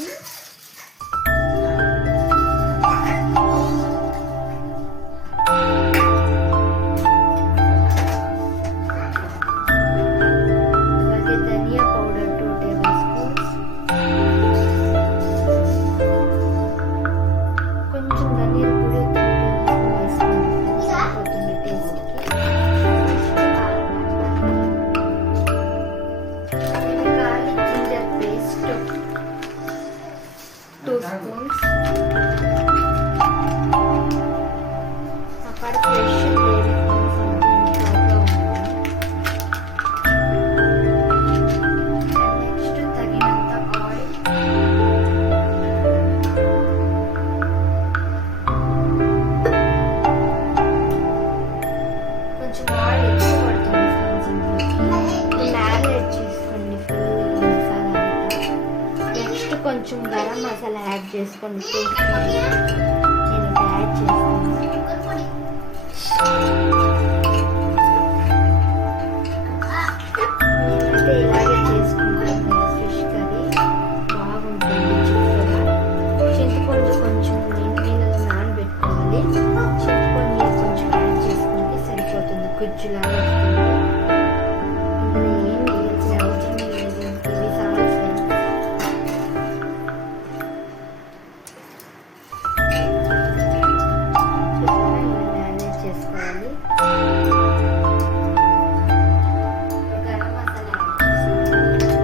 Spoons, అలాగే ధనియా powder 2 table spoons, కొంచెం ధనియాల పొడి 3 టేబుల్ స్పూన్ వేసుకోండి, సరిపోతుంది టేస్ట్కి. గార్లిక్ జింజర్ పేస్ట్ 2 స్పూన్స్, అక్కడ ఫ్రెష్ బేబీ నెక్స్ట్ తగినంత ఆయిల్, కొంచెం ఆయిల్ ఎక్కువ పడుతుంది ఫ్రెండ్స్. ఇంట్లోకి మ్యారినేట్ చేసుకోండి ఫుల్ మసాలా అంతా. నెక్స్ట్ కొంచెం గరం మసాలా యాడ్ చేసుకోండి టేస్ట్. నేను ఇప్పుడు యాడ్ చేస్తాను. నేనైతే ఇలాగే చేసుకుంటాను కదా ఫిష్ కర్రీ, బాగుంటుంది చిక్కగా. చింతపండు కొంచెం నీళ్ళలో నానబెట్టుకోవాలి. చింతపండు నీళ్ళు కొంచెం యాడ్ చేసుకుంటే సరిపోతుంది, గుజ్జులాగా వస్తుంది. ఇందులో ఏం వేయాల్సిన అవసరం లేదు. ఇవి సాల్ట్ ఫ్రెండ్స్. చూసారా, ఇలా మ్యారినేట్ చేసుకోవాలి. గరం మసాలా యాడ్ చేసుకోవాలి. గరం మసాలా 1.5 స్పూన్స్,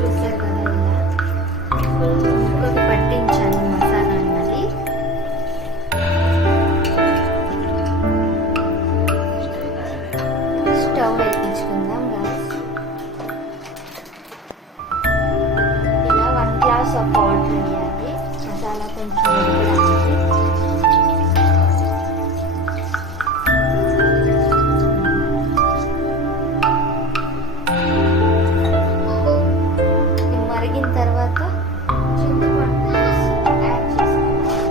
చూసారు కదా, ఇలా ముక్కకు పట్టించాలి మసాలా అన్నది. స్టవ్ వెలిగించుకుందాం గాయ్స్. ఇలా 1 గ్లాస్ ఆఫ్ వాటర్ వేయాలి మసాలా కొంచెం ఉడకడానికి. ఇది మరిగిన తర్వాత చింతపండు యాడ్ చేసుకోవాలి.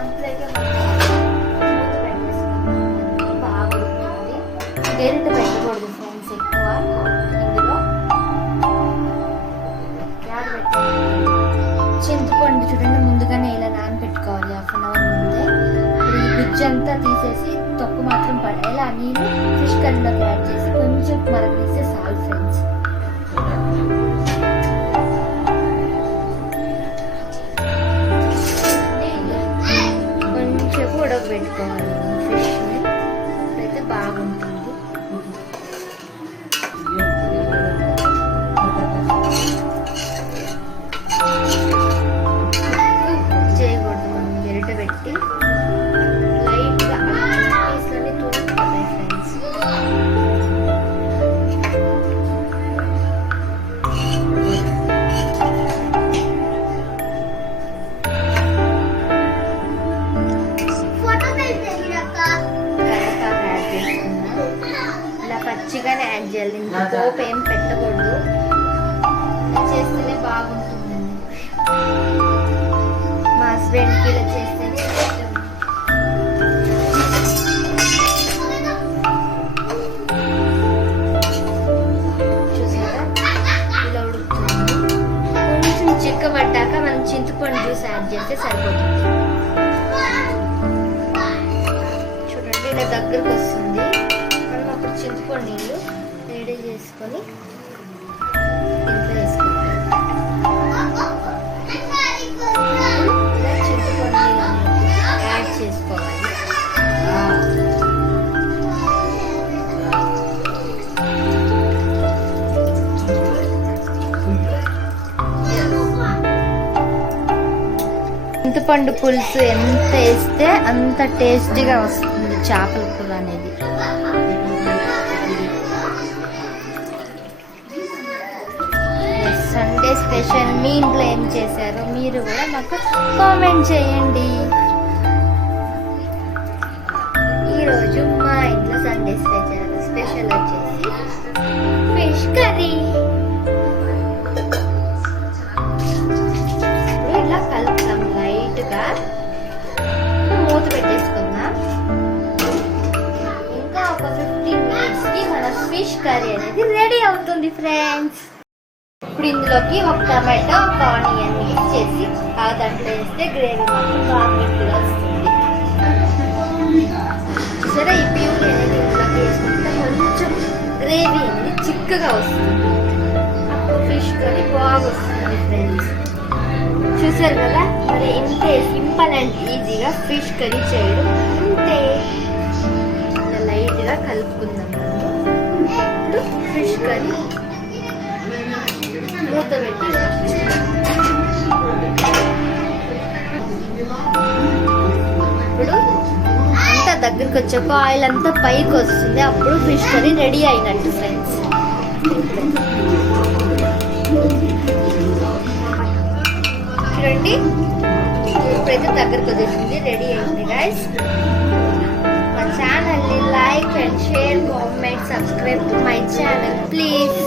అంతలోకి మనం మూత పెట్టేసుకుందాం. బాగా ఉడుకుతుంది. గరిటె పెట్టకూడదు ఫ్రెండ్స్ ఎక్కువ. ఇందులో యాడ్ పెట్టాలి. చింతపండు చూడండి, ముందుగానే ఇలా నానబెట్టుకోవాలి 1/2 అవర్ ముందే. ఇప్పుడు ఈ గుజ్జంతా తీసేసి తొక్కు మాత్రం పడేయాలి. ఆ నీళ్ళు ఫిష్ కర్రీలోకి యాడ్ చేసి కొంచెం మరగనిస్తే చాలు ఫ్రెండ్స్. కొంచెం ఉడకబెట్టుకోవాలి ఫిష్ని, అయితే బాగుంటుంది. చేయకూడదు, మనం గరిటె పెట్టి లైట్గా పీస్లన్నీ తురుముకోవాలి ఫ్రెండ్స్. కరేపాకు యాడ్ చేసుకుందాం. ఇలా పచ్చిగానే యాడ్ చేయాలి, ఇంత పోపు ఏం పెట్టకూడదు. ఇలా చేస్తేనే బాగుంటుందండి. మా హస్బెండ్కి ఇలా చేస్తేనే ఇష్టం. చూసారా, ఇలా ఉడుకుతుంది. కొంచెం చిక్కబడ్డాక మనం చింతపండు జ్యూస్ యాడ్ చేస్తే సరిపోతుంది. చూడండి, ఇలా దగ్గరకు వస్తుంది. మనం అప్పుడు చింతపండు నీళ్ళు రెడీ చేసుకొని ఇంట్లో వేసుకోవాలి. ఇలా చింతపండు నీళ్ళు అనేది యాడ్ చేసుకోవాలి. చింతపండు పులుసు ఎంత వేస్తే అంత టేస్టీగా వస్తుంది చేపల కూర అనేది. మీ ఇంట్లో ఏం చేశారో మీరు కూడా మాకు కామెంట్ చేయండి. ఈరోజు మా ఇంట్లో సండే స్పెషల్ వచ్చేసి ఫిష్ కర్రీ. ఇలా కలుపుతాం లైట్గా, మూత పెట్టేసుకుందాం. ఇంకా ఒక 15 minutes మన ఫిష్ కర్రీ అనేది రెడీ అవుతుంది ఫ్రెండ్స్. ఇప్పుడు ఇందులోకి ఒక టమాటో, ఒక ఆనియన్ మిక్స్ చేసి ఆ దాంట్లో వేస్తే గ్రేవీ మాత్రం బాగా నీట్గా వస్తుంది. చూసారా, ఈ ప్యూర్ అనేది ఇందులోకి వేసుకుంటే కొంచెం గ్రేవీ అనేది చిక్కగా వస్తుంది. అప్పుడు ఫిష్ కర్రీ బాగా వస్తుంది ఫ్రెండ్స్. చూసారు కదా, మరి ఇంతే సింపుల్ అండ్ ఈజీగా ఫిష్ కర్రీ చేయడం ఇంతే. ఇలా లైట్గా కలుపుకుందాం. ఇప్పుడు ఫిష్ కర్రీ మూత పెట్టి ఇప్పుడు అంతా దగ్గరికి వచ్చాక ఆయిల్ అంతా పైకి వస్తుంది. అప్పుడు ఫిష్ కర్రీ రెడీ అయినట్టు ఫ్రెండ్స్. చూడండి, ఇప్పుడైతే దగ్గరకు వచ్చేసింది, రెడీ అయింది గైస్. మా ఛానల్ని like and share, comment, subscribe to my channel please.